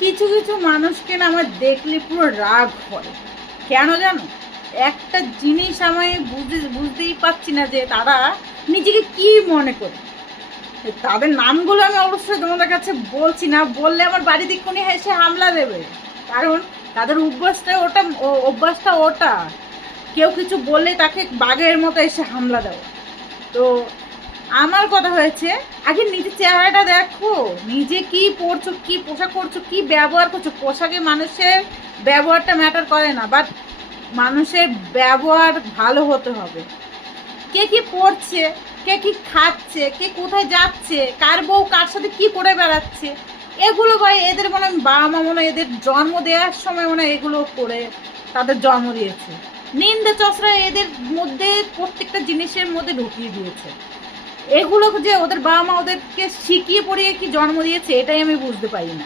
কিছু কিছু মানুষকে না আমার দেখলে পুরো রাগ হয়। কেন জানো? একটা জিনিস আমি বুঝতেই পারছি না যে তারা নিজেকে কি মনে করে। তাদের নামগুলো আমি অবশ্যই তোমাদের কাছে বলছি না, বললে আমার বাড়ি দিকক্ষণে এসে হামলা দেবে। কারণ তাদের অভ্যাসটা ওটা, কেউ কিছু বললে তাকে বাঘের মতো এসে হামলা দেওয়া। তো আমার কথা হয়েছে, আগে নিজের চেহারাটা দেখো, নিজে কি পরছো, কি পোশাক পরছো, কি ব্যবহার করছো। পোশাকে মানুষের ব্যবহারটা ম্যাটার করে না, বাট মানুষের ব্যবহার ভালো হতে হবে। কে কি পড়ছে, কে কি খাচ্ছে, কে কোথায় যাচ্ছে, কার বউ কার সাথে কি করে বেড়াচ্ছে, এগুলো ভাই এদের মনে হয় বাবা মা মনে হয় এদের জন্ম দেওয়ার সময় মনে হয় এগুলো করে তাদের জন্ম দিয়েছে। নিন্দা চসরা এদের মধ্যে প্রত্যেকটা জিনিসের মধ্যে ঢুকিয়ে দিয়েছে। এগুলো যে ওদের বাবা মা ওদেরকে শিখিয়ে পড়িয়ে কি জন্ম দিয়েছে, এটাই আমি বুঝতে পারি না।